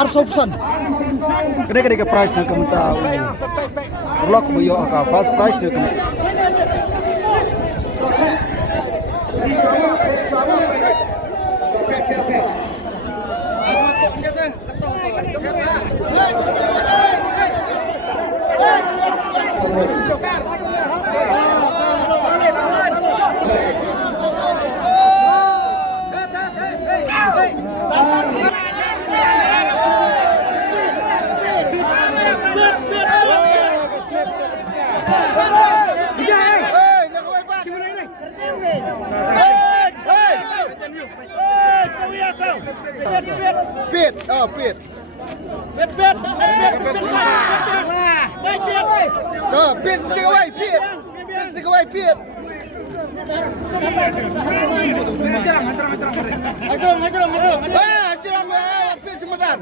Arsopson. Kena price na kamta. Block mo yung first price na kamta. Pit, oh pit. Pit. Oh, pit stick away, pit. Pit stick away, pit. Hajar, pit semedan.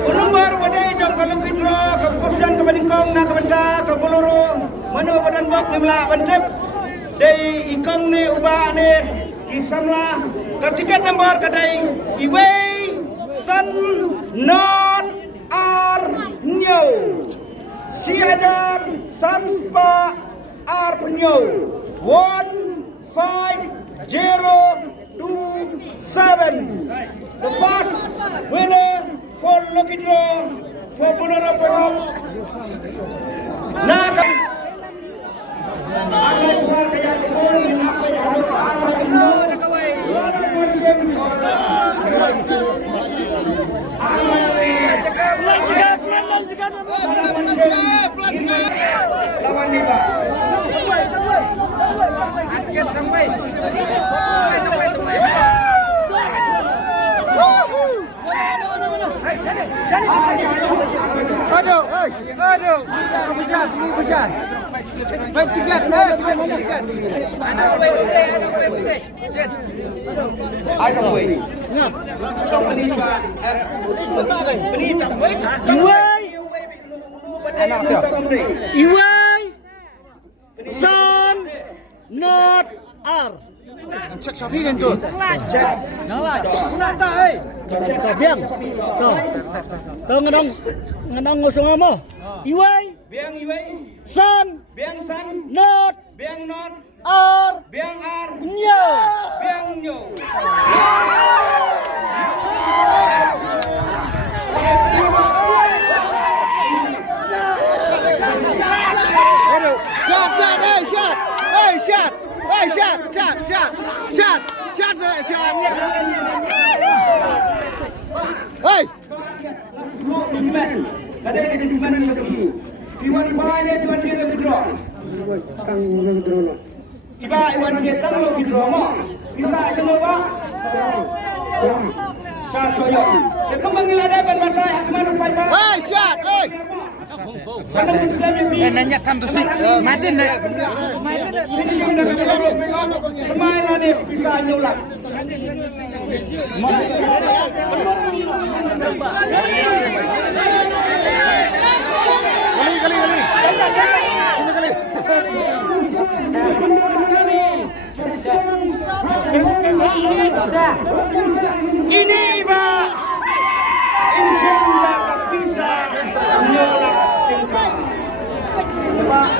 Ulumbar wadai jang kalau fitro keputusan kebandingkong na kebenda kebuluru manu badan bok nimla bandep dari ikong ni ubah ni kisamla ketiket nomor kadai iwei san non ar nyo siajar sanspa ar nyo 15027. The first winner for lucky draw for Bulura Pemam. Lawan ni Pak. Aduh, aduh, besar. Baik tiket. Ada boleh. Senang. Ini tak boleh. Iway Son Not R. Cek sapi kan tu. Cek. Ngalah. Nak tak eh? Cek biang. Tuh. Tuh ngenong ngusung mo. Iway Biang iwai. Son Biang san. Not Biang not. R. Biang ar. Nyo. Biang nyo. Hei, Ada yang di mana lagi? Iwan mana Iwan dia lebih draw. Iba Iwan dia tang lebih draw mo. Bisa semua. Satu yo. Ya kembang ada ban batai kemana pai ba. hei, siap, hei. Nanya kan tu si. Madin dah. Finishing dah kalau permainan ni bisa nyulak. Ini Pak. Insyaallah bisa nyolak tingkah. Pak.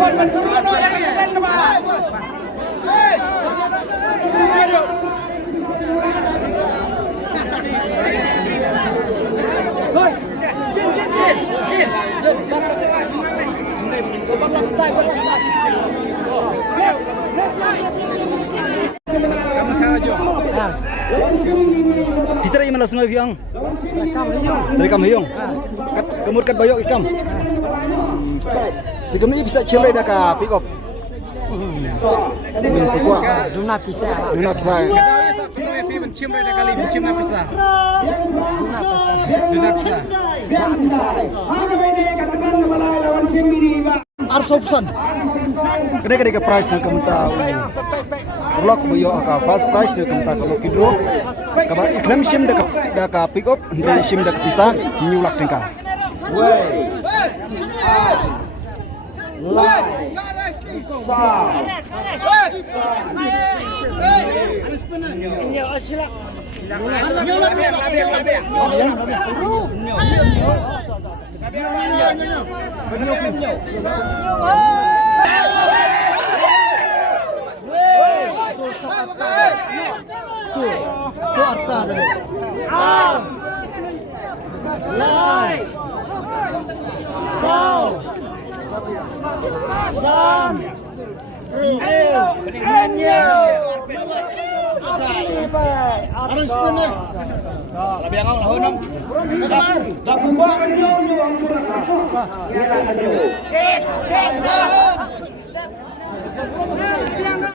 Buat turun ya kan Pak. Ayo. Hoi. Kamu kan aja. Bicara yang mana semua biang? Dari kamu hiung. Kemud kat bayok ikam. Tiga ni bisa celai dah ka pick up. Ini sekuat. Duna pisah. Duna pisah. Mencium dah kali mencium nak pisah. Duna pisah. Duna pisah. Ada benda katakan kepala lawan sendiri Pak. Arsopson. Kena ke price nak kamu tahu. Block boyo ka fast price nak kamu tahu kalau kidro. Kabar iklam sim dah ka pick up, dari sim dah pisah nyulak tingkah. Nyo asila. Tu arta tadi. Lai. Sound. Sam. Enyo. Harus penuh. Lebih angau lah honam. Tak buat nyo ang kurang.